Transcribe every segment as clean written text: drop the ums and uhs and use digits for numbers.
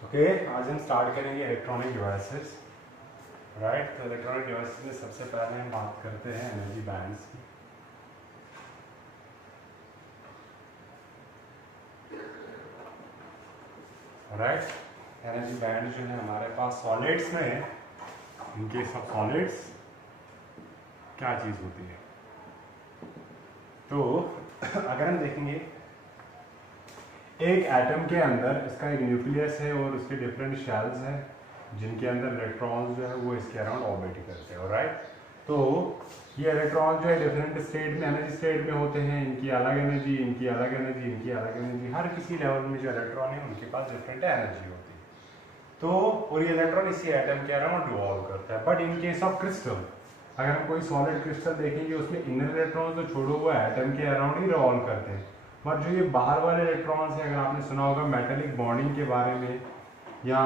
Okay, आज हम start करेंगे इलेक्ट्रॉनिक डिवाइसेस। राइट, तो इलेक्ट्रॉनिक डिवाइसेस में सबसे पहले हम बात करते हैं एनर्जी बैंड्स की। राइट, एनर्जी बैंड जो है हमारे पास सॉलिड्स में है। इनके सब सॉलिड्स क्या चीज़ होती है, तो अगर हम देखेंगे एक एटम के अंदर इसका एक न्यूक्लियस है और उसके डिफरेंट शेल्स हैं जिनके अंदर इलेक्ट्रॉन्स जो है वो इसके अराउंड ऑर्बिट करते हैं। राइट, तो ये इलेक्ट्रॉन जो है डिफरेंट स्टेट में, एनर्जी स्टेट में होते हैं। इनकी अलग एनर्जी, इनकी अलग एनर्जी, इनकी अलग एनर्जी। हर किसी लेवल में जो इलेक्ट्रॉन है उनके पास डिफरेंट एनर्जी होती है। तो और ये इलेक्ट्रॉन इसी एटम के अराउंड रिवॉल्व करता है। But in case of crystal, अगर हम कोई सॉलिड क्रिस्टल देखेंगे उसमें इनर इलेक्ट्रॉन तो छोड़ो हुआ एटम के अराउंड ही रिवॉल्व करते हैं। बट जो ये बाहर वाले इलेक्ट्रॉन्स हैं, अगर आपने सुना होगा मेटेलिक बॉन्डिंग के बारे में, या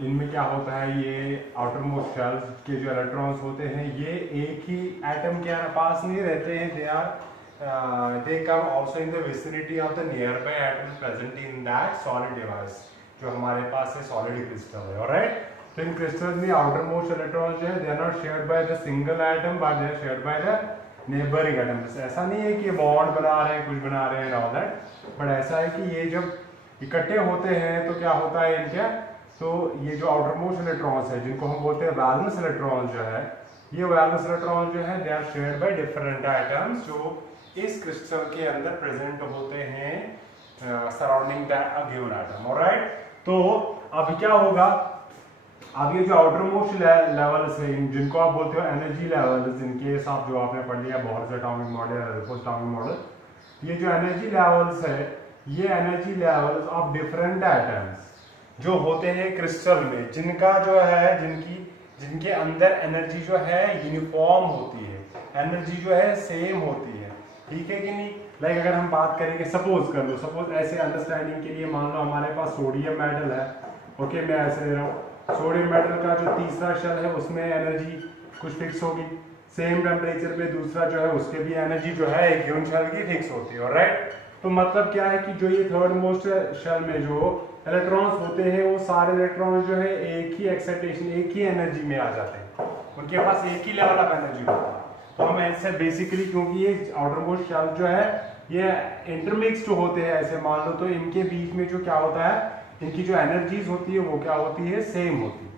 इनमें क्या होता है, ये आउटर मोस्ट शेल्स के जो इलेक्ट्रॉन्स होते हैं ये एक ही एटम के पास नहीं रहते हैं। They come also in the vicinity of the nearby atom present in that solid device जो हमारे पास है सॉलिड क्रिस्टल है। ऑलराइट, तो इन क्रिस्टल्स में आउटर मोस्ट इलेक्ट्रॉन्स जो है they are not shared by the single atom but they are shared by the neighbouring atoms. ऐसा नहीं है कि बॉन्ड बना रहे हैं, कुछ बना रहे हैं ऑल दैट, बट ऐसा है कि ये जब इकट्ठे होते हैं तो क्या होता है इनके, तो ये जो आउटर मोस्ट इलेक्ट्रॉन्स है जिनको हम बोलते हैं वैलेंस इलेक्ट्रॉन जो है, ये वैलेंस इलेक्ट्रॉन जो है they are shared by different atoms जो इस क्रिस्टल के अंदर प्रेजेंट होते हैं surrounding that given atom. Alright, तो अब क्या होगा, अब ये जो आउटर मोस्ट लेवल्स है जिनको आप बोलते हो एनर्जी लेवल्स, इनके साथ जो आपने पढ़ लिया Bohr's atomic model, Rutherford's atomic model, ये जो एनर्जी लेवल्स है ये energy levels of different atoms जो होते हैं क्रिस्टल में, जिनका जो है जिनके अंदर एनर्जी जो है यूनिफॉर्म होती है, एनर्जी जो है सेम होती है। ठीक है कि नहीं? लाइक अगर हम बात करेंगे, सपोज ऐसे अंडरस्टैंडिंग के लिए मान लो हमारे पास सोडियम मेटल है। ओके, मैं ऐसे ले रहा हूँ, सोडियम मेटल का जो तीसरा शेल है उसमें एनर्जी कुछ फिक्स होगी, सेम टेम्परेचर पे दूसरा जो है उसके भी एनर्जी जो है एक गिवन शेल की फिक्स होती है। ऑलराइट, तो मतलब क्या है कि जो ये थर्ड मोस्ट शेल में जो इलेक्ट्रॉन्स होते हैं वो सारे इलेक्ट्रॉन्स जो है एक ही एक्साइटेशन, एक ही एनर्जी में आ जाते हैं, उनके पास एक ही लेवल ऑफ एनर्जी होता है। तो हम ऐसे बेसिकली, क्योंकि ये आउटर मोस्ट शेल जो है ये इंटरमिक्स्ड होते हैं ऐसे मान लो, तो इनके बीच में जो क्या होता है, इनकी जो एनर्जीज होती है वो क्या होती है, सेम होती है।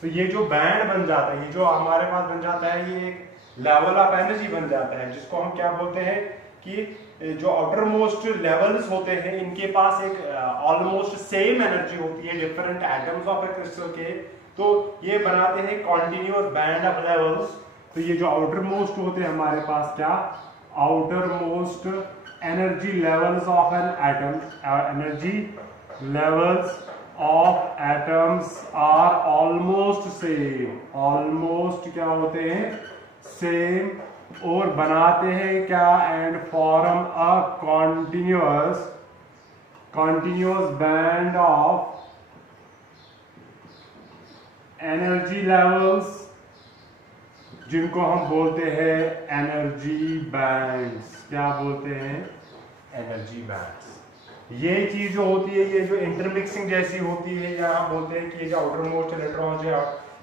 तो ये जो बैंड बन जाता है, ये जो हमारे पास बन जाता है, ये एक लेवल ऑफ एनर्जी बन जाता है जिसको हम क्या बोलते हैं कि जो आउटर मोस्ट लेवल्स होते हैं इनके पास एक ऑलमोस्ट सेम एनर्जी होती है different atoms of A crystal के, तो ये बनाते हैं कॉन्टिन्यूअस बैंड ऑफ लेवल्स। तो ये जो आउटर मोस्ट होते हैं हमारे पास क्या, outer most energy levels of an atom, energy levels of atoms are almost same, almost क्या होते हैं, same, और बनाते हैं क्या, and form a continuous band of energy levels जिनको हम बोलते हैं एनर्जी बैंड्स। क्या बोलते हैं, एनर्जी बैंड्स। ये चीज जो होती है, ये जो इंटरमिक्सिंग जैसी होती है, या हम बोलते हैं कि ये जो आउटर मोस्ट इलेक्ट्रॉन्स है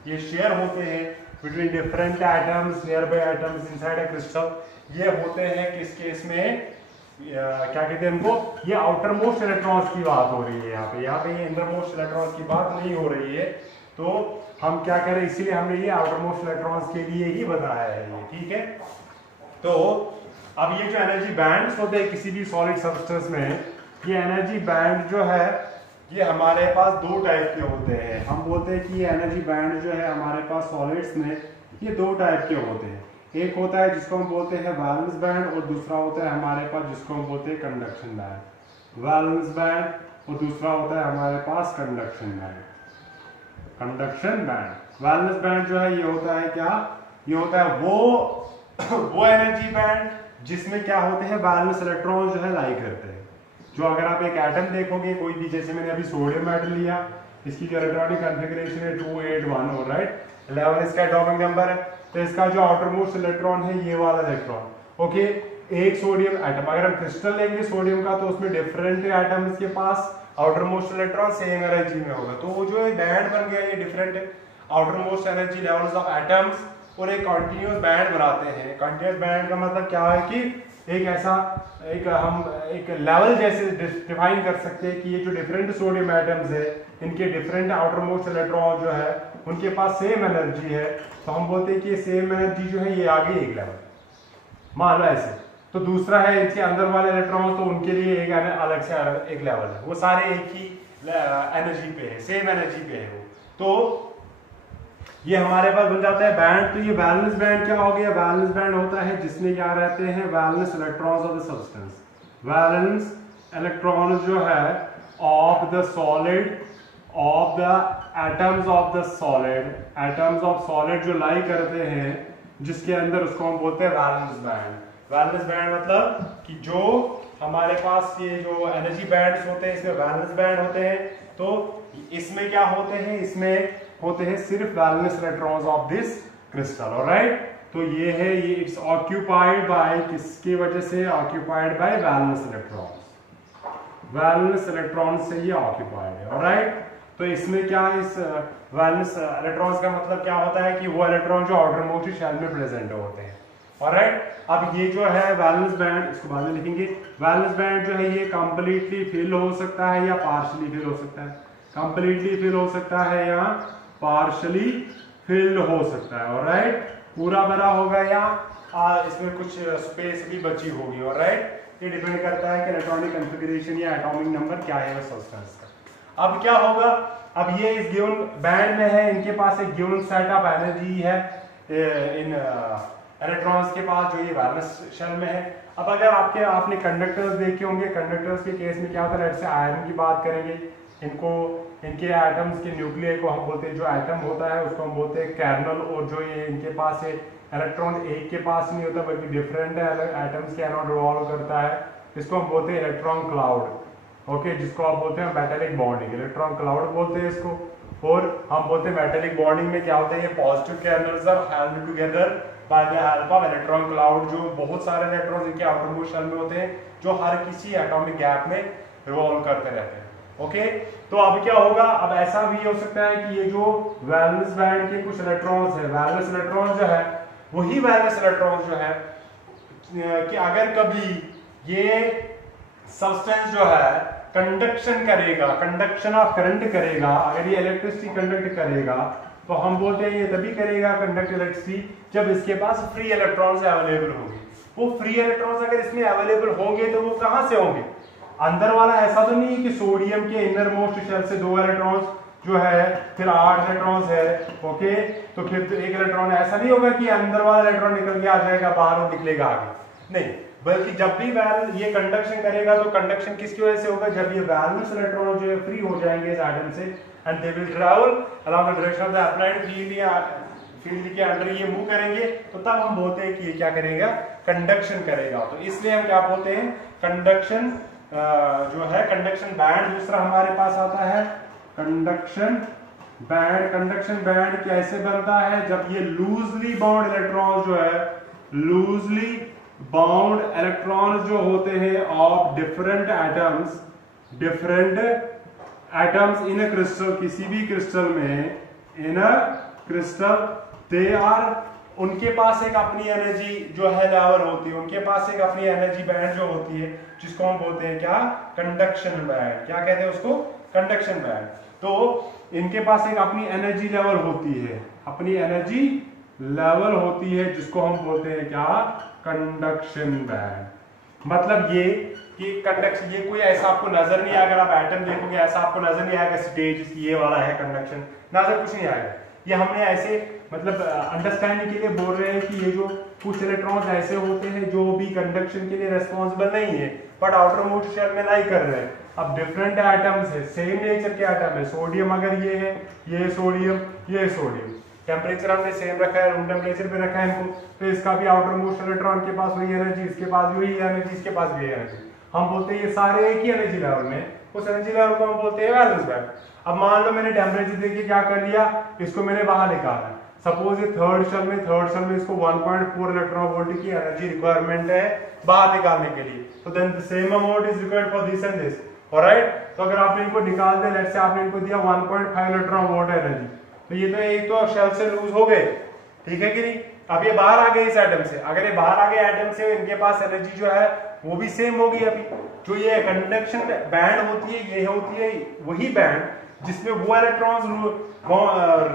ये शेयर होते हैं between different atoms, near by atoms inside a crystal. ये होते हैं किस केस में, क्या कहते हैं इनको, ये आउटर मोस्ट इलेक्ट्रॉन्स की बात हो रही है यहाँ पे ये इंटर मोस्ट इलेक्ट्रॉन्स की बात नहीं हो रही है। तो हम क्या करें, इसीलिए हमने ये आउटर मोस्ट इलेक्ट्रॉन्स के लिए ही बताया है ये। ठीक है, तो अब ये जो एनर्जी बैंड्स होते हैं किसी भी सॉलिड सब्सटेंस में, ये एनर्जी बैंड जो है ये हमारे पास दो टाइप के होते हैं। हम बोलते हैं कि ये एनर्जी बैंड जो है हमारे पास सॉलिड्स में ये दो टाइप के होते हैं। एक होता है जिसको हम बोलते हैं वैलेंस बैंड, और दूसरा होता है हमारे पास जिसको हम बोलते हैं कंडक्शन बैंड। वैलेंस बैंड और दूसरा होता है हमारे पास conduction band. Conduction band, valence band जो है ये होता है क्या, ये होता है वो एनर्जी बैंड जिसमें क्या होते हैं, वैलेंस इलेक्ट्रॉन जो है लाई करते हैं। जो अगर आप एक एटम देखोगे कोई भी, जैसे मैंने अभी सोडियम मेटल लिया, इसकी जो इलेक्ट्रॉनिक कॉन्फ़िगरेशन है 281, ऑलराइट, 11 इसका एटॉमिक नंबर है, तो इसका जो आउटर मोस्ट इलेक्ट्रॉन है ये वाला इलेक्ट्रॉन। ओके, एक सोडियम एटम, अगर हम क्रिस्टल लेंगे सोडियम का तो उसमें डिफरेंट एटम्स के पास outermost electron same energy में होगा। तो वो जो बैंड बन गया ये different outermost energy levels of atoms और एक कंटिन्यूअस बैंड बनाते हैं। कंटिन्यूअस बैंड का मतलब क्या है कि एक ऐसा हम एक लेवल जैसे डिफाइन कर सकते हैं कि ये जो डिफरेंट सोडियम एटम्स है इनके डिफरेंट आउटर मोस्ट इलेक्ट्रॉन जो है उनके पास सेम एनर्जी है, तो हम बोलते हैं कि ये सेम एनर्जी जो है ये आगे एक लेवल मान लो ऐसे। तो दूसरा है इसके अंदर वाले इलेक्ट्रॉन, तो उनके लिए एक अलग से एक लेवल है, वो सारे एक ही एनर्जी पे है, सेम एनर्जी पे है वो। तो ये हमारे पास बन जाता है बैंड। तो ये वैलेंस बैंड क्या हो गया? वैलेंस बैंड होता है जिसमें क्या रहते हैं valence electrons of the substance, valence electron जो है of the solid of the atoms of the solid, atoms of solid जो लाई करते हैं जिसके अंदर, उसको हम बोलते हैं वैलेंस बैंड। वैलेंस बैंड मतलब कि जो हमारे पास ये जो एनर्जी बैंड्स होते हैं इसमें वैलेंस बैंड होते हैं। तो इसमें क्या होते हैं? इसमें होते हैं सिर्फ valence electrons of this crystal. Alright, तो ये है, ये इट्स ऑक्यूपाइड बाय, किसकी वजह से? Occupied by valence electrons, valence electron से ये ऑक्यूपाइड है। ऑलराइट, तो इसमें क्या है, इस वैलेंस इलेक्ट्रॉन्स का मतलब क्या होता है कि वो इलेक्ट्रॉन जो आउटर मोस्ट शेल में प्रेजेंट होते हैं। ऑलराइट, अब ये जो है वैलेंस बैंड, इसको बाद में लिखेंगे। वैलेंस बैंड जो है ये कंप्लीटली फिल हो सकता है या पार्शियली फिल हो सकता है, कंप्लीटली फिल हो सकता है या पार्शियली फिल हो सकता है। ऑलराइट, पूरा भरा होगा या इसमें कुछ स्पेस भी बची होगी। ऑलराइट, ये डिपेंड करता है कि इलेक्ट्रॉनिक कॉन्फ़िगरेशन या एटॉमिक नंबर क्या है सब्सटेंस का। अब क्या होगा? अब ये इस गिवन बैंड में है, इनके पास एक गिवन सेट ऑफ एनर्जी है इन इलेक्ट्रॉन्स के पास जो ये वैलेंस शेल में है। अब अगर आपने कंडक्टर्स देखे होंगे, कंडक्टर्स के केस में क्या होता है, जैसे आयरन की बात करेंगे, इनके एटम्स के न्यूक्लियर को हम बोलते हैं, जो एटम होता है उसको हम बोलते हैं कर्नल, और जो ये इनके पास है इलेक्ट्रॉन एक के पास नहीं होता बल्कि डिफरेंट एटम्स के अराउंड रिवॉल्व करता है, इसको हम बोलते हैं इलेक्ट्रॉन क्लाउड। ओके, जिसको आप बोलते हैं मेटालिक बॉन्डिंग, इलेक्ट्रॉन क्लाउड बोलते हैं इसको। और हम बोलते हैं मेटालिक बॉन्डिंग में क्या होता है, ये positive kernels are held together by the help of electron cloud, जो बहुत सारे इलेक्ट्रॉन्स इनके आउटर मोस्ट शेल में होते हैं जो हर किसी एटॉमिक गैप में रिवॉल्व करते रहते हैं। ओके, तो अब क्या होगा? अब ऐसा भी हो सकता है कि ये जो वैलेंस बैंड के कुछ इलेक्ट्रॉन्स है, वैलेंस इलेक्ट्रॉन जो है वही वैलेंस इलेक्ट्रॉन जो है कि अगर कभी ये सब्सटेंस जो है कंडक्शन करेगा, कंडक्शन ऑफ करंट करेगा, अगर ये इलेक्ट्रिसिटी कंडक्ट करेगा, तो हम बोलते हैं ये तभी करेगा कंडक्ट इलेक्ट्रिसिटी जब इसके पास फ्री इलेक्ट्रॉन्स अवेलेबल होंगे। वो फ्री इलेक्ट्रॉन्स अगर इसमें अवेलेबल होंगे तो वो कहां से होंगे? अंदर वाला ऐसा तो नहीं है कि सोडियम के इनर मोस्ट शेल से 2 इलेक्ट्रॉन्स जो है फिर 8 इलेक्ट्रॉन्स है। ओके, तो फिर तो 1 इलेक्ट्रॉन, ऐसा नहीं होगा कि अंदर वाला इलेक्ट्रॉन निकल के आ जाएगा बाहर और निकलेगा आगे, नहीं, बल्कि जब भी ये कंडक्शन करेगा तो कंडक्शन किसकी वजह से होगा? जब ये वैलेंस इलेक्ट्रॉन जो है फ्री हो जाएंगे इस एटम से and they will travel along the direction of the applied field, या फील्ड के अंदर ये मूव करेंगे, तो तब हम बोलते हैं कि ये क्या करेगा? कंडक्शन करेगा। तो इसलिए हम क्या बोलते हैं? कंडक्शन जो है कंडक्शन बैंड। दूसरा हमारे पास आता है कंडक्शन बैंड। कंडक्शन बैंड कैसे बनता है? जब ये लूजली बाउंड इलेक्ट्रॉन जो है, लूजली बाउंड इलेक्ट्रॉन जो होते हैं of different atoms, different atoms in a crystal, किसी भी क्रिस्टल में, इन अ क्रिस्टल, दे आर, उनके पास एक अपनी एनर्जी जो है लेवल होती है, उनके पास एक अपनी एनर्जी बैंड जो होती है, जिसको हम बोलते हैं क्या? Conduction band. क्या कहते हैं उसको? Conduction band. तो इनके पास एक अपनी एनर्जी लेवल होती है, अपनी एनर्जी लेवल होती है, जिसको हम बोलते हैं क्या? Conduction band. मतलब ये कि कंडक्शन, ये कोई ऐसा आपको नजर नहीं आएगा, आप एटम देखोगे ऐसा आपको नजर नहीं आएगा स्टेज ये वाला है कंडक्शन, नजर कुछ नहीं आएगा। ये हमने ऐसे मतलब अंडरस्टैंडिंग के लिए बोल रहे हैं कि ये जो कुछ इलेक्ट्रॉन्स ऐसे होते हैं जो भी कंडक्शन के लिए रेस्पॉन्सिबल नहीं है बट आउटर मोस्ट शेल में लाई कर रहे हैं। अब डिफरेंट एटम्स है, सेम नेचर के एटम है, सोडियम अगर ये है, ये सोडियम, ये सोडियम, टेम्परेचर हमने सेम रखा है, रूम टेम्परेचर पे रखा है इनको, तो इसका भी आउटर मोस्ट इलेक्ट्रॉन के पास वही एनर्जी, इसके पास वही एनर्जी, इसके पास भी एनर्जी। हम बोलते हैं ये सारे एक ही एनर्जी लेवल में, उस एनर्जी लेवल को हम बोलते हैं वैलेंस बैंड। अब मान लो मैंने टेम्परेचर देखिए क्या कर लिया, इसको मैंने बाहर निकाला, सपोज ये थर्ड शेल में इसको 1.4 इलेक्ट्रॉन वोल्ट की एनर्जी रिक्वायरमेंट है बाहर निकालने के लिए, तो then the same amount is required for this and this. Alright, तो अगर आपने इनको निकाल दिया, लेट्स से आपने इनको दिया 1.5 इलेक्ट्रॉन वोल्ट एनर्जी, तो ये तो एक तो शेल से लूज हो गए, ठीक है कि नहीं। अब ये बाहर आ गए इस एटम से, अगर ये बाहर आ गए एटम से, इनके पास एनर्जी जो है वो भी सेम होगी। अभी जो ये कंडक्शन बैंड होती है, ये होती है वही बैंड जिसमें वो इलेक्ट्रॉन्स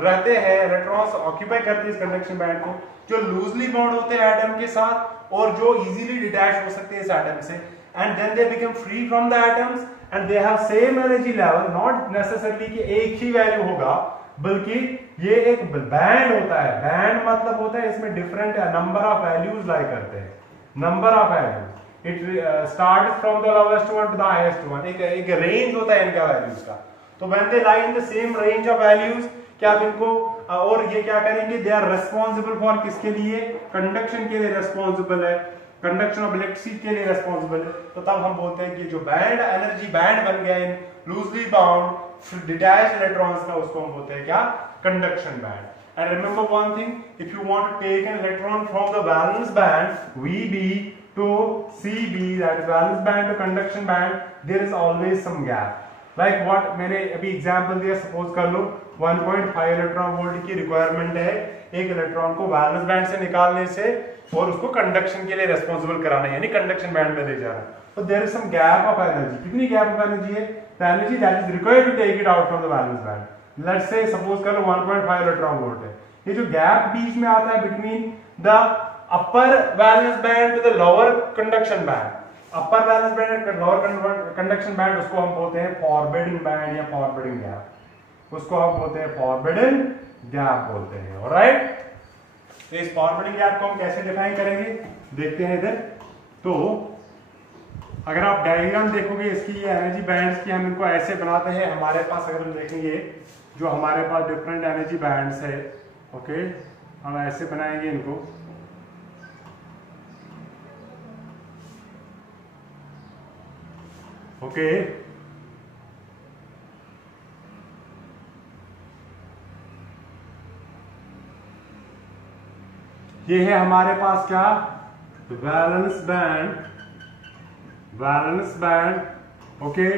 रहते हैं, इलेक्ट्रॉन्स ऑक्यूपाई करते हैं इस कंडक्शन बैंड को, जो लूजली बॉन्ड होते हैं एटम के साथ और जो इजीली डिटैच हो सकते हैं इस एटम से, and then they become free from the atoms and they have same energy level, not necessarily कि एक ही वैल्यू होगा, बल्कि ये एक बैंड होता है। बैंड मतलब होता है इसमें डिफरेंट नंबर ऑफ वैल्यूज लाई करते हैं, number of values, it starts from the lowest one two the highest one, एक रेंज होता है इनका वैल्यूज का। तो when they lie in the same range of values, क्या आप इनको और ये क्या करेंगे, दे आर रिस्पॉन्सिबल फॉर किसके लिए, कंडक्शन के लिए रिस्पॉन्सिबल है, कंडक्शन ऑफ इलेक्ट्रिसिटी के लिए रिस्पॉन्सिबल है। तो तब हम बोलते हैं कि जो बैंड एनर्जी बैंड बन गया इन लूजली बाउंड डिटैच्ड इलेक्ट्रॉन्स का, उसको हम बोलते हैं क्या, conduction band. And remember one thing, if you want to take an electron from the valence band VB to CB, that is valence band to conduction band, there is always some gap. Like what मैंने अभी example दिया, suppose कर लो 1.5 electron volt की requirement है एक electron को valence band से निकालने से और उसको कंडक्शन के लिए रेस्पॉन्सिबल कराना, यानी कंडक्शन बैंड में ले जाना। तो there is some gap of energy. कितनी गैप ऑफ एनर्जी है, the energy that is required to take it out from the valence band, let's say suppose कर लो 1.5 इलेक्ट्रॉन वोल्ट है। ये जो गैप बीच में आता है between the upper valence band to the lower conduction band, upper valence band and lower conduction band, उसको हम बोलते हैं फॉरबिडन बैंड या फॉरबिडन गैप, उसको हम बोलते हैं फॉरबिडन गैप बोलते हैं। ऑलराइट, तो इस फॉरबिडन गैप को हम कैसे डिफाइन करेंगे, देखते हैं इधर। तो अगर आप डायग्राम देखोगे इसकी, ये एनर्जी बैंड्स की, हम इनको ऐसे बनाते हैं। हमारे पास अगर हम देखेंगे जो हमारे पास डिफरेंट एनर्जी बैंड्स है, ओके, हम ऐसे बनाएंगे इनको। ओके, ये है हमारे पास क्या, valence band, valence band, okay.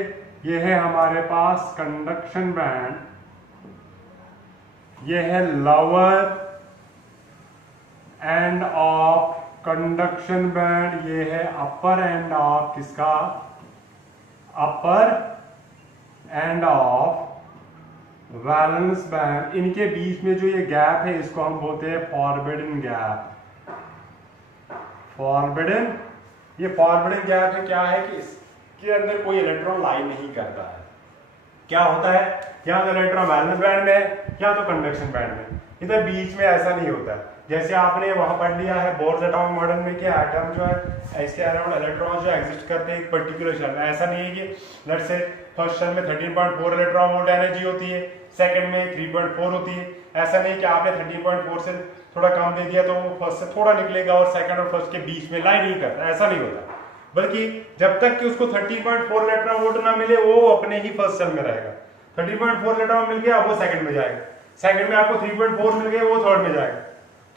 ये है हमारे पास कंडक्शन बैंड, ये है lower end of conduction band, ये है अपर एंड ऑफ किसका, अपर एंड ऑफ वैलेंस बैंड। इनके बीच में जो ये गैप है इसको हम बोलते हैं फॉरबिडन गैप, फॉरबिडन। ये फॉरबिडन गैप है, क्या है कि इसके अंदर कोई इलेक्ट्रॉन लाई नहीं करता है। क्या होता है, या तो इलेक्ट्रॉन वैलेंस बैंड में या तो कंडक्शन बैंड में, इधर बीच में ऐसा नहीं होता। जैसे आपने वहां पढ़ लिया है बोर्स एटॉमिक मॉडल में कि एटम जो है इसके अराउंड इलेक्ट्रॉन जो एग्जिस्ट करते हैं एक पर्टिकुलर शेल में। ऐसा नहीं है कि लेट्स से फर्स्ट शेल में 13.4 इलेक्ट्रॉन वोल्ट एनर्जी होती है, सेकंड में 3.4 होती है। ऐसा नहीं कि आपने 13.4 से थोड़ा कम दे दिया तो वो फर्स्ट से थोड़ा निकलेगा और सेकंड और फर्स्ट के बीच में लाई नहीं करता, ऐसा नहीं होता। बल्कि जब तक कि उसको 13.4 इलेक्ट्रॉन वोल्ट ना मिले वो अपने ही फर्स्ट शेल में रहेगा। 13.4 इलेक्ट्रॉन मिल गया वो सेकंड में जाएगा, सेकंड में आपको 3.4 मिल गया वो थर्ड में जाएगा,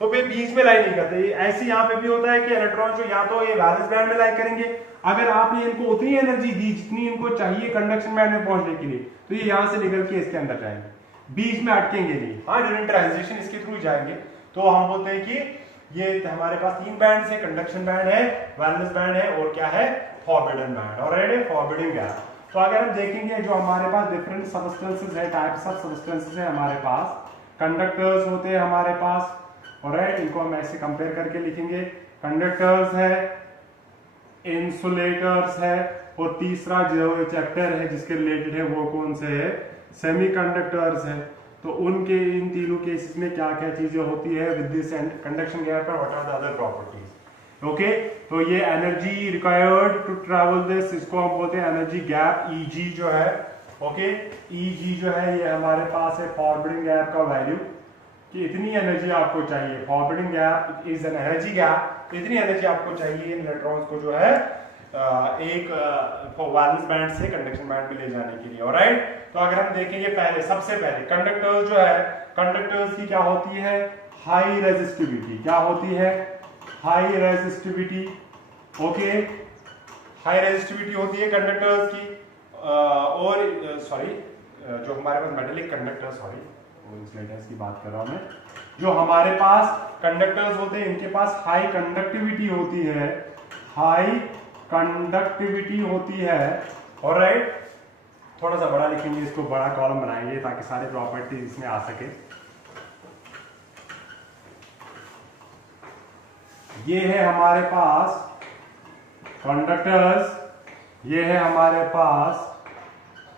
तो वे बीच में लाई नहीं करते। ऐसे यहाँ पे भी होता है कि इलेक्ट्रॉन जो या तो ये वैलेंस बैंड में लाई करेंगे, अगर आपने इनको उतनी एनर्जी दी जितनी इनको चाहिए कंडक्शन बैंड में पहुंचने के लिए, तो ये यहाँ से निकल के इसके अंदर जाएंगे, बीच में अटकेंगे नहीं। हाँ, ड्यूरिंग ट्रांजिशन इसके थ्रू जाएंगे। तो हम बोलते हैं कि ये हमारे पास तीन बैंड है, कंडक्शन बैंड है, वैलेंस बैंड है और क्या है, फॉरबिडन बैंड और फॉरबिडन गैप। तो अगर हम देखेंगे जो हमारे पास डिफरेंट सब्सटेंसेस है, टाइप्स ऑफ सब्सटेंसेस है हमारे पास, कंडक्टर्स होते हैं हमारे पास, ऑलराइट, इनको हम ऐसे कंपेयर करके लिखेंगे। कंडक्टर्स है, इंसुलेटर्स है और तीसरा जो चैप्टर है जिसके रिलेटेड है वो कौन से है, सेमीकंडक्टर्स है। तो उनके इन तीनों केसेस में क्या क्या चीजें होती है विद दिस कंडक्शन गैप और what are the other properties. Okay, तो ये energy required to travel this, इसको हम बोलते हैं एनर्जी गैप, ईजी जो है। ओके, ईजी जो है ये हमारे पास है फॉरबिडन गैप का वैल्यू कि इतनी एनर्जी आपको चाहिए। Forbidden gap is an energy gap, इतनी एनर्जी आपको चाहिए इन इलेक्ट्रॉन्स को जो है एक वैलेंस बैंड से कंडक्शन बैंड में ले जाने के लिए। ऑलराइट, तो अगर हम देखेंगे पहले, सबसे पहले कंडक्टर्स जो है, कंडक्टर्स की क्या होती है, हाई रेजिस्टिविटी। क्या होती है, high resistivity. Okay, high resistivity होती है कंडक्टर्स की। और सॉरी जो हमारे पास मेटेलिक कंडक्टर, सॉरी इंसुलेटर्स की बात कर रहा हूं मैं, जो हमारे पास कंडक्टर्स होते हैं इनके पास हाई कंडक्टिविटी होती है, हाई कंडक्टिविटी होती है। ऑलराइट, थोड़ा सा बड़ा लिखेंगे, इसको बड़ा कॉलम बनाएंगे ताकि सारे प्रॉपर्टीज इसमें आ सके। ये है हमारे पास कंडक्टर्स, ये है हमारे पास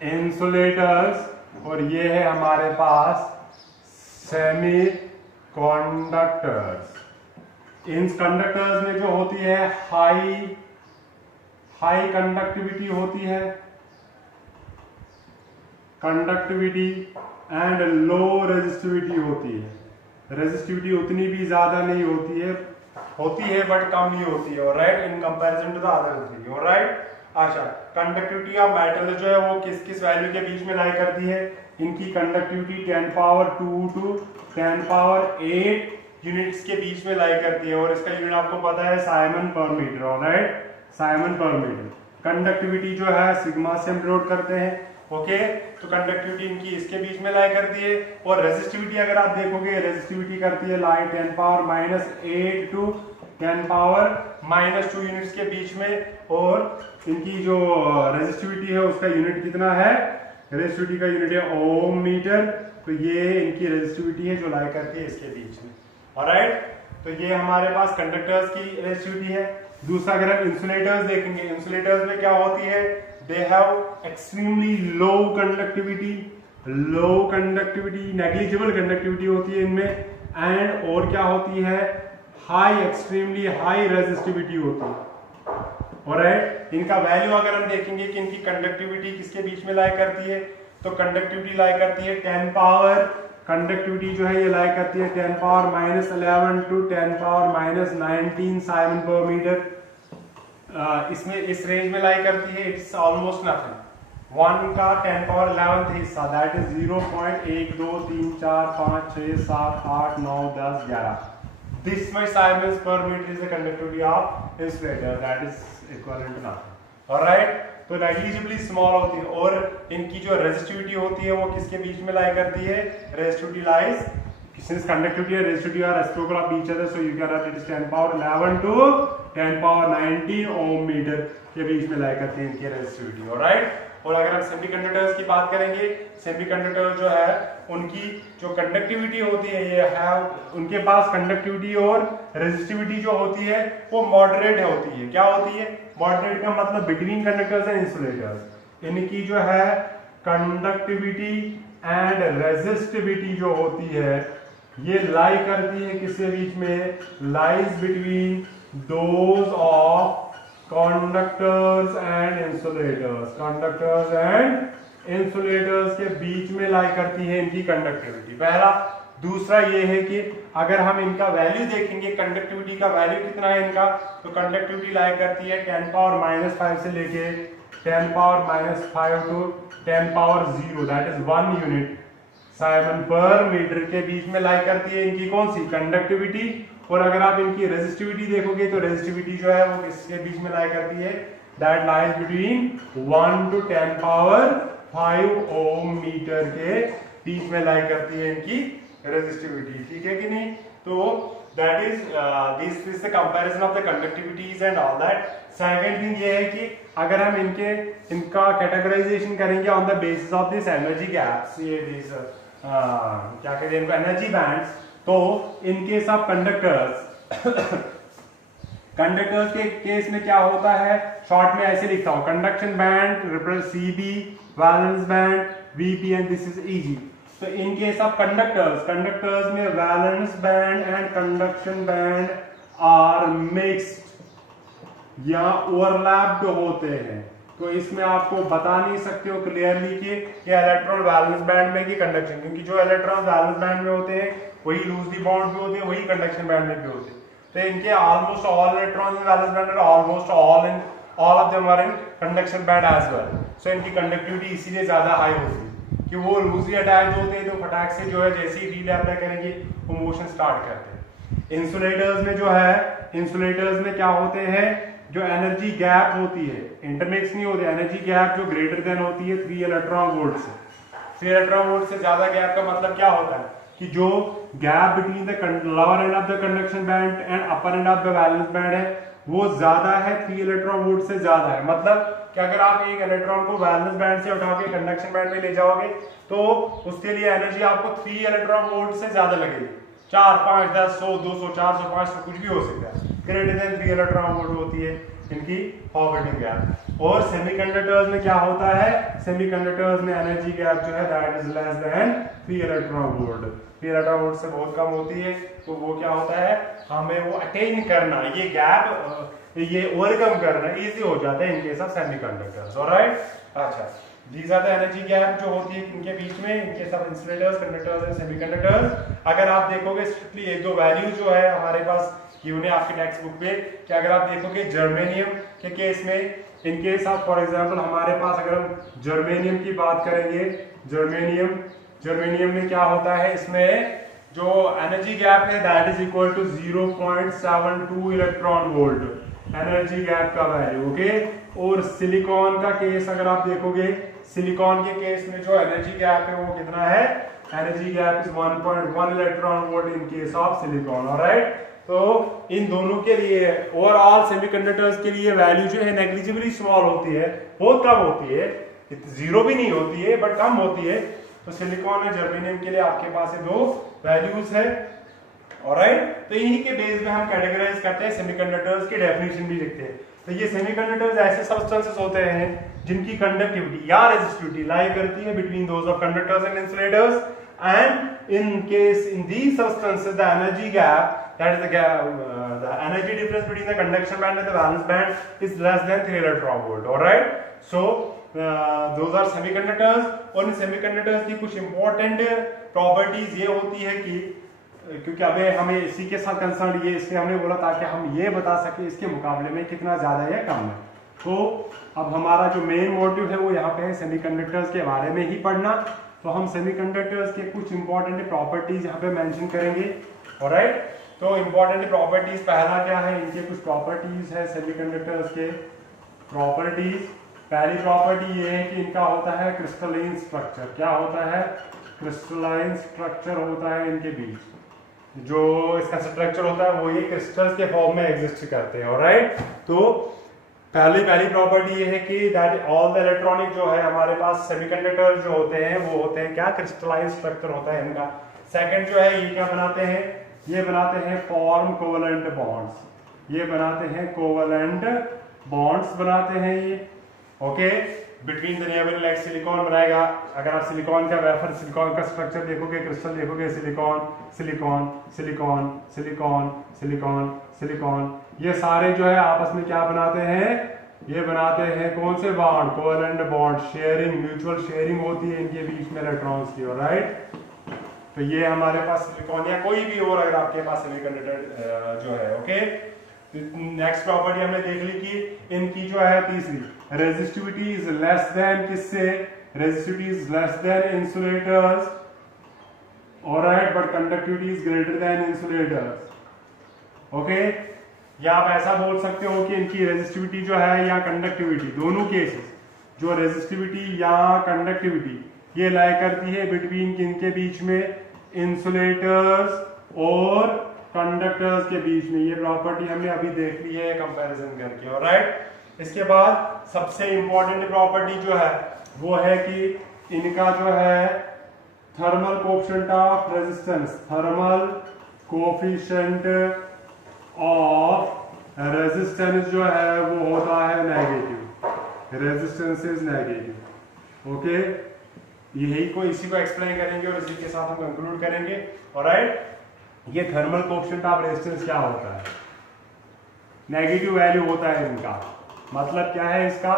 इंसुलेटर्स, और ये है हमारे पास सेमी कंडक्टर्स। इन कंडक्टर्स में जो होती है हाई कंडक्टिविटी होती है, कंडक्टिविटी, एंड लो रेजिस्टिविटी होती है। रेजिस्टिविटी उतनी भी ज्यादा नहीं होती है बट कम नहीं होती है। Alright, in comparison to the other three. Alright, अच्छा, कंडक्टिविटी ऑफ मेटल जो है वो किस किस वैल्यू के बीच में लाई करती है? इनकी conductivity 10 power 2 to 10 power 8 units के बीच में लाई करती है, और इसका यूनिट आपको पता है Simon per metre. Alright, Simon per metre. Conductivity जो है सिग्मा से हम डिनोट करते हैं। ओके, तो कंडक्टिविटी इनकी इसके बीच में लाई करती है, और रेजिस्टिविटी अगर आप देखोगे, रेजिस्टिविटी करती है लाई 10 पावर -8 टू 10 पावर -2 यूनिट्स के बीच में, और इनकी जो रेजिस्टिविटी है उसका यूनिट कितना है? रेजिस्टिविटी का यूनिट है ओम मीटर। तो ये इनकी रेजिस्टिविटी है जो लाई करती है इसके बीच में। ऑलराइट, तो ये हमारे पास कंडक्टर्स की रेजिस्टिविटी है। दूसरा, अगर हम इंसुलेटर्स देखेंगे, इंसुलेटर्स में क्या होती है? They have extremely low conductivity, negligible conductivity होती है इनमें, एंड और क्या होती है? एक्सट्रीमली हाई रेजिस्टिविटी होती है। ऑलराइट, इनका वैल्यू अगर हम देखेंगे कि इनकी कंडक्टिविटी किसके बीच में लाई करती है, तो कंडक्टिविटी लाई करती है 10 पावर, कंडक्टिविटी जो है ये लाई करती है 10 power -11 to 10 power -19 Simon per metre. इसमें इस रेंज में लाई करती है। It's almost nothing. 1 का 10 पावर 11 हिस्सा, that is 0.1 2 3 4 5 6 7 8 9 10 11। This much Siemens per meter is the conductivity of insulator, that is equivalent to nothing. Alright, तो नेग्लिजिबली स्मॉल होती है, और इनकी जो रेजिस्टिविटी होती है वो किसके बीच में लाई करती है? Resistivity lies, since conductivity and resistivity are reciprocal of each other, so you can write it is 10 power 11 to 10 power 19 Om metre के बीच में लाई करती है इनकी रेजिस्टिविटी। ऑलराइट, और अगर हम सेमीकंडक्टर्स की बात करेंगे, सेमीकंडक्टर जो है उनकी जो कंडक्टिविटी होती है, ये है उनके पास कंडक्टिविटी और रेजिस्टिविटी जो होती है वो मॉडरेट होती है। क्या होती है? मॉडरेट का मतलब बिटवीन कंडक्टर्स एंड इंसुलेटर्स। इनकी जो है कंडक्टिविटी एंड रेजिस्टिविटी जो होती है ये लाई करती है किसके बीच में? Lies between those of conductors and insulators. Conductors and insulators के बीच में लाई करती है इनकी कंडक्टिविटी। पहला। दूसरा ये है कि अगर हम इनका वैल्यू देखेंगे, कंडक्टिविटी का वैल्यू कितना है इनका, तो कंडक्टिविटी लाई करती है 10 पावर -5 से लेके 10 power -5 to 10 power 0, that is 1 unit siemens per metre के बीच में लाई करती है इनकी कौन सी? कंडक्टिविटी। और अगर आप इनकी रेजिस्टिविटी देखोगे तो रेजिस्टिविटी जो है वो किसके बीच में लाई करती है? That lies between 1 to 10 power 5 ohm metre के बीच में लाई करती है इनकी रेजिस्टिविटी। ठीक है कि नहीं? तो that is this is the comparison of the conductivities and all that. Second thing ये है कि अगर हम इनका कैटेगराइजेशन करेंगे on the basis of this energy gaps, ये दिस क्या कहते हैं इनको, एनर्जी बैंड्स, तो इन केस ऑफ कंडक्टर्स के केस में क्या होता है? शॉर्ट में ऐसे लिखता हूं, conduction band CB, valence band VP, and this is easy. तो इन केस ऑफ कंडक्टर्स में valence band and conduction band are mixed या ओवरलैप्ड होते हैं। तो इसमें आपको बता नहीं सकते हो क्लियरली कि इलेक्ट्रॉन वैलेंस बैंड में कि कंडक्शन, क्योंकि जो इलेक्ट्रॉन वैलेंस बैंड में होते हैं वही लूजली बाउंड भी होते हैं, वही कंडक्शन बैंड में भी होते हैं। तो इनके almost all electrons in valence band और almost all of them are in conduction band as well. So इनकी कंडक्टिविटी इसीलिए ज्यादा हाई होती है कि वो लूजली अटैच होते हैं, तो फटाक से जो है जैसे ही रील अप्लाई करेंगे वो मोशन स्टार्ट करते हैं। इंसुलेटर्स में जो है, इंसुलेटर्स में क्या होते हैं? जो एनर्जी गैप होती है, इंटरमिक्स नहीं होती, एनर्जी गैप जो ग्रेटर देन होती है 3 इलेक्ट्रॉन वोल्ट से। 3 इलेक्ट्रॉन वोल्ट से ज्यादा गैप का मतलब क्या होता है कि जो gap between the lower end of the conduction band and upper end of the valence band है वो ज्यादा है, 3 इलेक्ट्रॉन वोल्ट से ज्यादा है। मतलब कि अगर आप एक इलेक्ट्रॉन को वैलेंस बैंड से उठा के कंडक्शन बैंड में ले जाओगे तो उसके लिए एनर्जी आपको 3 इलेक्ट्रॉन वोल्ट से ज्यादा लगेगी। 4, 5, 10, 100, 200, 400, 500 कुछ भी हो सकता है। ग्रेटर देन 3 इलेक्ट्रॉन वोल्ट होती है इनकी फॉरवर्डिंग गैप। और सेमीकंडक्टर्स में क्या होता है, सेमीकंडक्टर्स में एनर्जी गैप जो है that is less than 3 electron volt. 3 electron volt से बहुत कम होती है, तो वो क्या होता है, हमें वो अटेन करना, ये गैप ये ओवरकम करना इजी हो जाता है in case of semiconductors. Alright, अच्छा, these are the energy gap जो होती है इनके बीच में, इनके सब इंसुलेटर्स, कंडक्टर्स एंड सेमीकंडक्टर्स। अगर आप देखोगे स्ट्रिक्टली एक दो वैल्यू जो है हमारे पास गिवन है आपके टेक्स्ट बुक पे, कि अगर आप देखोगे जर्मेनियम के केस में, in case of for example हमारे पास अगर हम जर्मेनियम की बात करेंगे, जर्मेनियम में क्या होता है, इसमें जो एनर्जी गैप है that is equal to 0.72 electron volt energy gap का वैल्यू। ओके, और सिलिकॉन का केस अगर आप देखोगे, सिलिकॉन के केस में जो एनर्जी गैप है वो कितना है, energy gap is 1.1 electron volt in case of silicon. Alright, तो इन दोनों के लिए ओवरऑल सेमीकंडक्टर्स के लिए वैल्यू जो है नेग्लिजिबली स्मॉल होती है, बहुत कम होती है, जीरो भी नहीं होती है बट कम होती है। तो सिलिकॉन और जर्मेनियम के लिए आपके पास ये दो वैल्यूज है। ऑलराइट, तो इन्हीं के बेस में हम कैटेगराइज करते हैं, सेमीकंडक्टर्स की डेफिनेशन भी लिखते हैं। तो ये सेमीकंडक्टर्स ऐसे सब्सटेंसेस होते हैं जिनकी कंडक्टिविटी या रेजिस्टिविटी लाई करती है between those of conductors and insulators, and in case in these substances the energy gap, that is the energy difference between the conduction band and the valence band is less than 3 electron volt. All right, so those are semiconductors। और इन semiconductors की कुछ important properties ये होती है कि, क्योंकि अभी हमें इसी के साथ कंसर्न ये इसलिए हमने बोला ताकि हम ये बता सके इसके मुकाबले में कितना ज्यादा या कम है। तो अब हमारा जो मेन मोटिव है वो यहाँ पे है सेमीकंडक्टर्स के बारे में ही पढ़ना। तो हम सेमीकंडक्टर्स के कुछ इंपॉर्टेंट प्रॉपर्टीज यहाँ पे मेंशन करेंगे। ऑलराइट, तो इंपॉर्टेंट प्रॉपर्टीज पहला क्या है, इनके कुछ प्रॉपर्टीज है सेमीकंडक्टर्स के प्रॉपर्टीज। पहली प्रॉपर्टी ये है कि इनका होता है क्रिस्टलाइन स्ट्रक्चर। क्या होता है, क्रिस्टलाइन स्ट्रक्चर होता है इनके बीच, जो इसका स्ट्रक्चर होता है वो ये क्रिस्टल्स के फॉर्म में एग्जिस्ट करते हैं। ऑलराइट, तो पहली प्रॉपर्टी ये है कि दैट ऑल द इलेक्ट्रॉनिक जो है हमारे पास सेमीकंडक्टर जो होते हैं वो होते हैं क्या, क्रिस्टलाइन स्ट्रक्चर होता है इनका। सेकंड जो है ये क्या बनाते हैं, ये बनाते हैं फॉर्म कोवलेंट बॉन्ड्स, ये बनाते हैं कोवलेंट बॉन्ड्स बनाते हैं ये। Okay, between the neighbouring like silicon बनाएगा। अगर आप सिलिकॉन का वेफर, सिलिकॉन का स्ट्रक्चर देखोगे, क्रिस्टल देखोगे, silicon silicon silicon silicon silicon silicon, ये सारे जो है आपस में क्या बनाते हैं, ये बनाते हैं कौन से bond, covalent bond. Sharing, mutual sharing होती है इनके बीच में इलेक्ट्रॉन्स की। ऑलराइट, तो ये हमारे पास सिलिकॉन या कोई भी और अगर आपके पास सेमीकंडक्टर जो है। ओके, नेक्स्ट प्रॉपर्टी हमने देख ली कि इनकी जो है तीसरी, रेजिस्टिविटी इज लेस देन किससे, resistivity is less than insulators. Alright, but conductivity is greater than insulators. Okay, या आप ऐसा बोल सकते हो कि इनकी रेजिस्टिविटी जो है या कंडक्टिविटी, दोनों केसेस जो रेजिस्टिविटी या कंडक्टिविटी ये लाई करती है बिटवीन किनके बीच में, इंसुलेटर्स और कंडक्टर्स के बीच में। ये प्रॉपर्टी हमने अभी देख ली है कंपैरिजन करके। ऑलराइट, इसके बाद सबसे इंपॉर्टेंट प्रॉपर्टी जो है वो है कि इनका जो है thermal coefficient of resistance, thermal coefficient of resistance जो है वो होता है negative, resistance is negative. Okay, यही को इसी को एक्सप्लेन करेंगे और इसी के साथ हम कंक्लूड करेंगे। ऑलराइट, ये थर्मल कोएफिशिएंट ऑफ रेजिस्टेंस क्या होता है, नेगेटिव वैल्यू होता है इनका। मतलब क्या है इसका,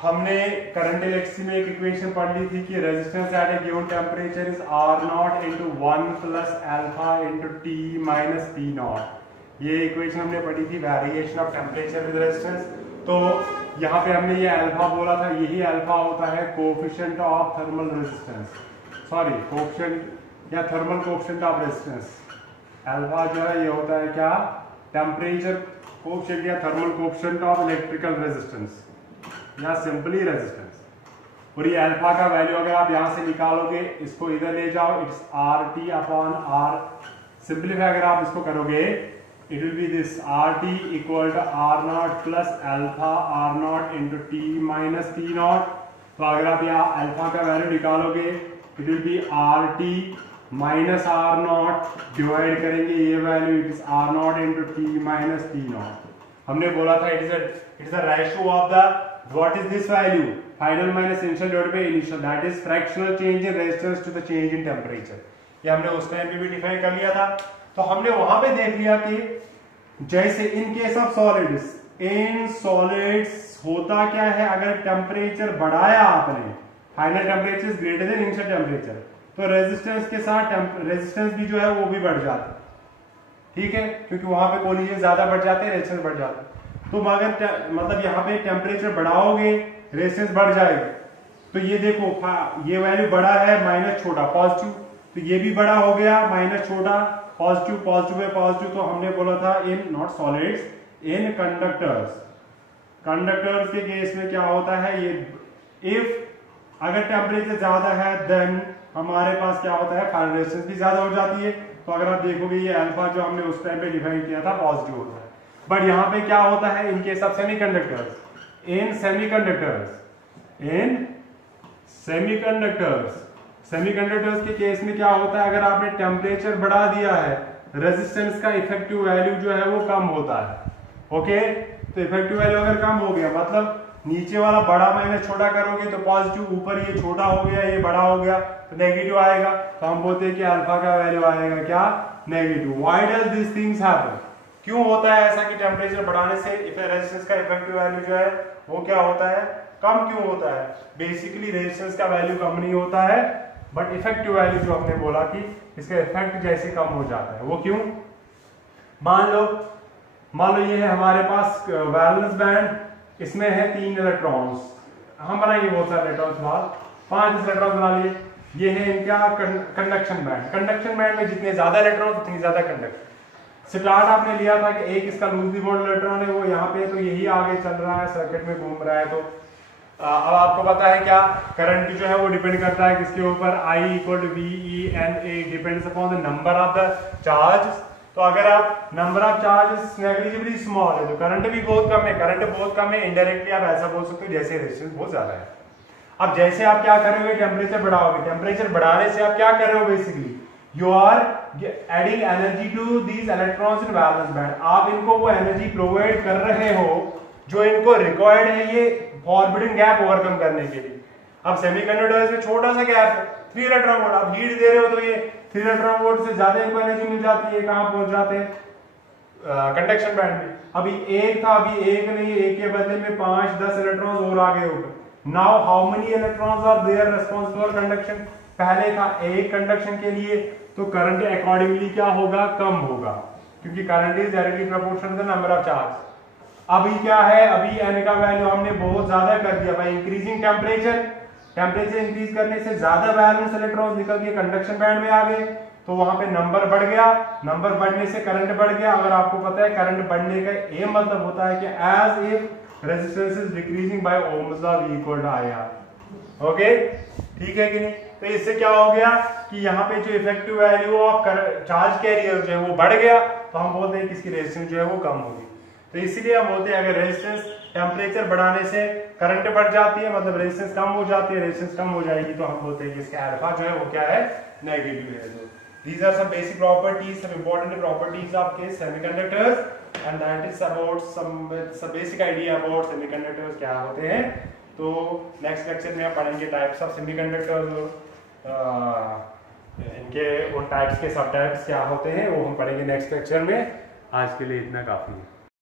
हमने करंट इलेक्ट्रिसिटी में एक इक्वेशन पढ़ ली थी कि resistance at A given temperature is R0 into 1 plus alpha into T minus P0। ये इक्वेशन हमने पढ़ी थी, variation of temperature with resistance. तो यहाँ पे हमने ये अल्फा बोला था, यही अल्फा होता है coefficient of thermal resistance, sorry coefficient या thermal coefficient of resistance. Alpha जो है ये होता है क्या, टेम्परेचर कोएफिशिएंट या thermal coefficient of electrical resistance या सिंपली रेजिस्टेंस। और ये अल्फा का वैल्यू अगर आप यहां से निकालोगे, इसको इधर ले जाओ, it's R T upon R, simplify अगर आप इसको करोगे it will be this R T equal to R not plus alpha R not into T minus T not. तो अगर आप यहाँ अल्फा का वैल्यू निकालोगे it will be R T minus R not, divide करेंगे ये value, it is R not into T minus T not. हमने बोला था it is the ratio of the what is this value, final minus initial divided by initial, that is fractional change in resistance to the change in temperature. ये हमने उस time पे भी define कर लिया था। तो हमने वहां पे देख लिया कि जैसे in case of solids, in solids होता क्या है, अगर टेम्परेचर बढ़ाया आपने, final temperature is greater than initial temperature, तो रेजिस्टेंस के साथ रेजिस्टेंस भी जो है वो भी बढ़ जाता है, ठीक है, क्योंकि वहां पे कोलिजन ज्यादा बढ़ जाते हैं, रेजिस्टेंस बढ़ जाता है। तो अगर मतलब यहाँ पे टेम्परेचर बढ़ाओगे रेजिस्टेंस बढ़ जाएगी। तो ये देखो ये वैल्यू बड़ा है, माइनस छोटा पॉजिटिव, तो ये भी बड़ा हो गया, माइनस छोटा पॉजिटिव, पॉजिटिव है पॉजिटिव। तो हमने बोला था in not solids, in conductors, conductors के केस में क्या होता है, ये इफ अगर टेम्परेचर ज्यादा है देन हमारे पास क्या होता है, फाइनल रेजिस्टेंस भी ज्यादा हो जाती है। तो अगर आप देखोगे ये अल्फा जो हमने उस टाइम पे डिफाइन किया था पॉजिटिव होता है। बट यहाँ पे क्या होता है in case of semiconductors, in semiconductors के केस में क्या होता है, अगर आपने टेम्परेचर बढ़ा दिया है, रेजिस्टेंस का इफेक्टिव वैल्यू जो है वो कम होता है। ओके, तो इफेक्टिव वैल्यू अगर कम हो गया, मतलब नीचे वाला बड़ा माइनस छोटा करोगे तो पॉजिटिव, ऊपर ये छोटा हो गया, ये बड़ा हो गया तो नेगेटिव आएगा। तो हम बोलते हैं कि अल्फा का वैल्यू आएगा क्या, negative. Why does this things happen, क्यों होता है ऐसा कि टेम्परेचर बढ़ाने से रेजिस्टेंस का इफेक्टिव वैल्यू जो है वो क्या होता है, कम क्यों होता है। बेसिकली रेजिस्टेंस का वैल्यू कम नहीं होता है, बट इफेक्टिव वैल्यू जो हमने बोला कि इसका इफेक्ट जैसे कम हो जाता है, वो क्यों। मान लो ये है हमारे पास वैलेंस बैंड, इसमें है 3 इलेक्ट्रॉन्स, हम बनाएंगे बहुत सारे इलेक्ट्रॉन्स, फिलहाल 5 इलेक्ट्रॉन बना लिए। ये है इनका कंडक्शन बैंड, कंडक्शन बैंड में जितने ज्यादा इलेक्ट्रॉन उतनी ज्यादा कंडक्शन। स्टार्ट आपने लिया था कि एक इसका लूजली बॉन्ड इलेक्ट्रॉन है वो यहाँ पे, तो यही आगे चल रहा है, सर्किट में घूम रहा है। तो अब आपको पता है क्या, करंट जो है वो डिपेंड करता है किसके ऊपर, I = VE & depends upon the number of the charge. तो अगर आप number of charge negligibly small है तो करंट भी बहुत कम है, करंट बहुत कम है, इनडायरेक्टली आप ऐसा बोल सकते हो जैसे रेजिस्टेंस बहुत ज्यादा है। अब जैसे आप क्या करोगे, टेम्परेचर बढ़ाओगे, टेम्परेचर बढ़ाने से आप क्या कर रहे हो, basically you are adding energy to these electrons in valence band. आप इनको वो एनर्जी प्रोवाइड कर रहे हो जो इनको रिक्वायर्ड है ये फॉरबिडन गैप ओवरकम करने के लिए। अब सेमीकंडक्टर्स में छोटा सा गैप है, 3 इलेक्ट्रॉन वोल्ट, आप हीट दे रहे हो तो ये 3 इलेक्ट्रॉन वोल्ट से ज्यादा इनको एनर्जी मिल जाती है, कहां पहुंच जाते हैं, कंडक्शन बैंड में। अभी एक था, अभी एक नहीं, एक के बदले में 5-10 इलेक्ट्रॉन्स और आ गए ऊपर। Now how many electrons are there responsible for conduction, पहले था एक कंडक्शन के लिए, तो करंट अकॉर्डिंगली क्या होगा, कम होगा, क्योंकि current is directly proportional to the number of charge. अभी क्या है, अभी n का वैल्यू हमने बहुत ज्यादा कर दिया भाई, इंक्रीजिंग टेम्परेचर इंक्रीज करने से ज्यादा बैलेंस इलेक्ट्रॉन्स निकल के कंडक्शन बैंड में आ गए, तो वहां पे नंबर बढ़ गया, नंबर बढ़ने से करंट बढ़ गया। अगर आपको पता है करंट बढ़ने का ये मतलब होता है कि as if resistance is decreasing by Ohm's law V = IR। Okay, ठीक है कि नहीं। तो इससे क्या हो गया कि यहाँ पे जो effective value of charge carrier जो है वो बढ़ गया, तो हम बोलते हैं कि इसकी रेजिस्टेंस जो है वो कम होगी। तो इसीलिए हम बोलते हैं अगर रेजिस्टेंस टेम्परेचर बढ़ाने से करंट बढ़ जाती है, मतलब रेजिस्टेंस कम हो जाती है, रेजिस्टेंस कम हो जाएगी, तो हम बोलते हैं कि इसका अल्फा जो है वो क्या है, नेगेटिव है। तो these are some basic properties, some important properties of के semiconductors, and that is about some basic idea about semiconductors क्या होते हैं। तो नेक्स्ट लेक्चर में आप पढ़ेंगे टाइप्स ऑफ सेमीकंडक्टर्स, इनके उन टाइप्स के सब टाइप्स क्या होते हैं वो हम पढ़ेंगे नेक्स्ट लेक्चर में। आज के लिए इतना काफी है।